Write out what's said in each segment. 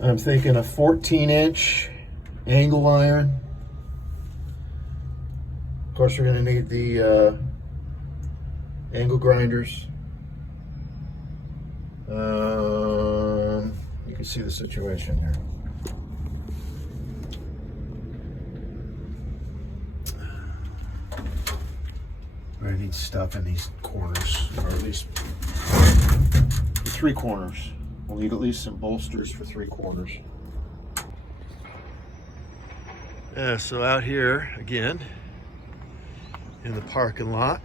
I'm thinking a 14-inch angle iron. Of course, we're going to need the angle grinders. You can see the situation here. I need stuff in these corners, or at least the 3 corners. We'll need at least some bolsters for 3 corners. Yeah, so out here again in the parking lot,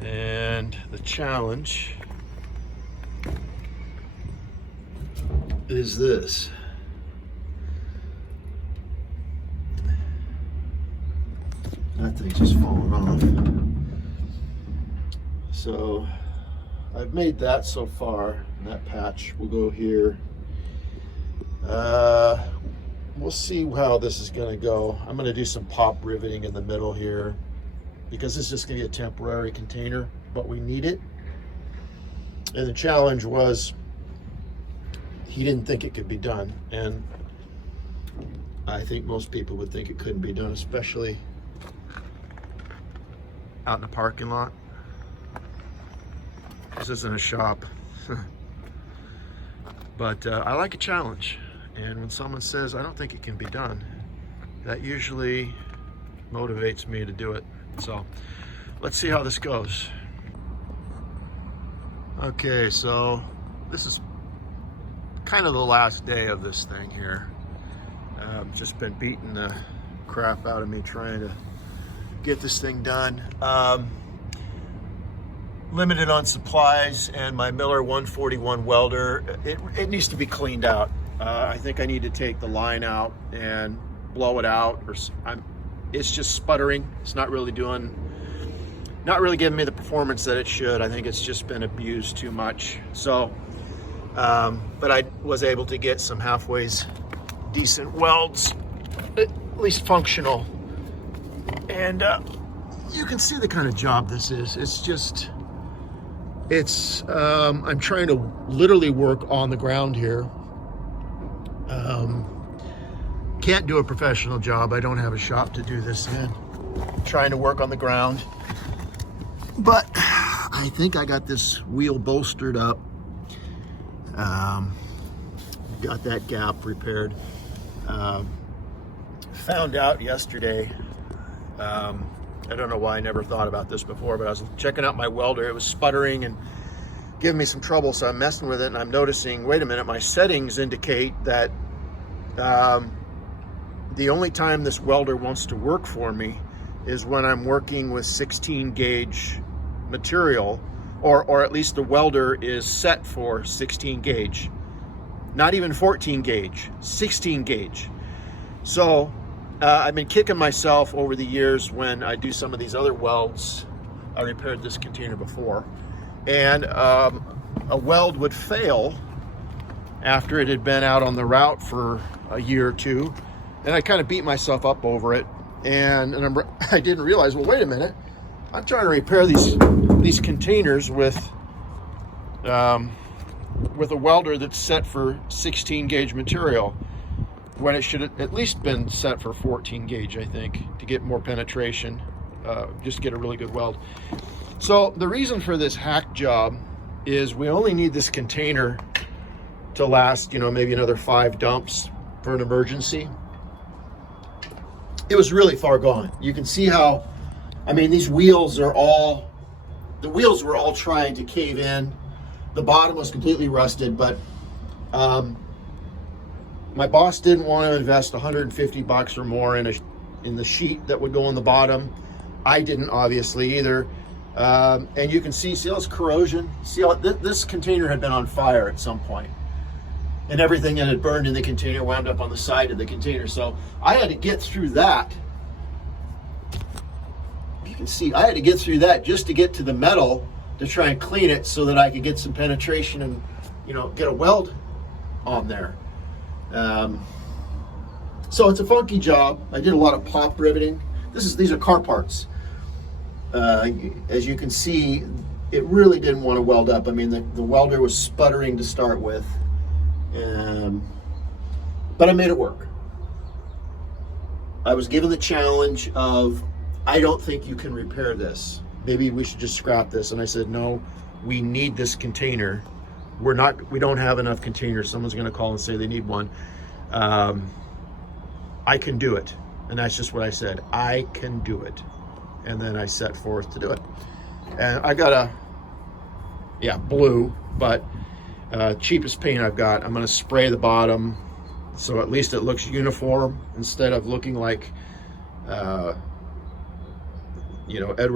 and the challenge is this. That thing's just falling off. So I've made that so far. That patch will go here. We'll see how this is going to go. I'm going to do some pop riveting in the middle here because this is just going to be a temporary container, but we need it. And the challenge was he didn't think it could be done, and I think most people would think it couldn't be done, especially out in the parking lot. This isn't a shop. But I like a challenge, and when someone says I don't think it can be done, that usually motivates me to do it. So let's see how this goes. Okay, so this is kind of the last day of this thing here. Just been beating the crap out of me trying to get this thing done. Limited on supplies, and my Miller 141 welder, it needs to be cleaned out. I think I need to take the line out and blow it out, or it's just sputtering. It's not really giving me the performance that it should. I think it's just been abused too much. So, but I was able to get some halfway decent welds, at least functional. And you can see the kind of job this is. I'm trying to literally work on the ground here. Can't do a professional job. I don't have a shop to do this in. Trying to work on the ground. But I think I got this wheel bolstered up. Got that gap repaired. Found out yesterday, I don't know why I never thought about this before, but I was checking out my welder. It was sputtering and giving me some trouble, so I'm messing with it, and I'm noticing, wait a minute, my settings indicate that the only time this welder wants to work for me is when I'm working with 16 gauge material, or at least the welder is set for 16 gauge. Not even 14 gauge, 16 gauge. So I've been kicking myself over the years when I do some of these other welds. I repaired this container before, and a weld would fail after it had been out on the route for a year or two, and I kind of beat myself up over it, and I didn't realize, well, wait a minute, I'm trying to repair these containers with a welder that's set for 16 gauge material, when it should have at least been set for 14 gauge, I think, to get more penetration, just get a really good weld. So the reason for this hack job is we only need this container to last, maybe another 5 dumps for an emergency. It was really far gone. You can see how, these wheels were all trying to cave in. The bottom was completely rusted, but my boss didn't want to invest $150 or more in the sheet that would go on the bottom. I didn't, obviously, either. And you can see all this corrosion. See how this container had been on fire at some point, and everything that had burned in the container wound up on the side of the container. So I had to get through that. You can see I had to get through that just to get to the metal to try and clean it so that I could get some penetration and, get a weld on there. So it's a funky job. I did a lot of pop riveting. These are car parts. As you can see, it really didn't want to weld up. The welder was sputtering to start with, But I made it work. I was given the challenge of, I don't think you can repair this. Maybe we should just scrap this. And I said, no, we need this container. We don't have enough containers. Someone's going to call and say they need one. I can do it. And that's just what I said. I can do it. And then I set forth to do it. And I got blue, but cheapest paint I've got. I'm going to spray the bottom so at least it looks uniform instead of looking like, Edward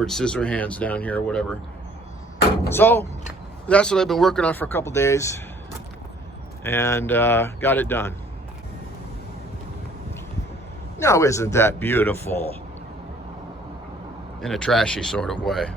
Scissorhands down here or whatever. So that's what I've been working on for a couple days, and got it done. Now, isn't that beautiful? In a trashy sort of way.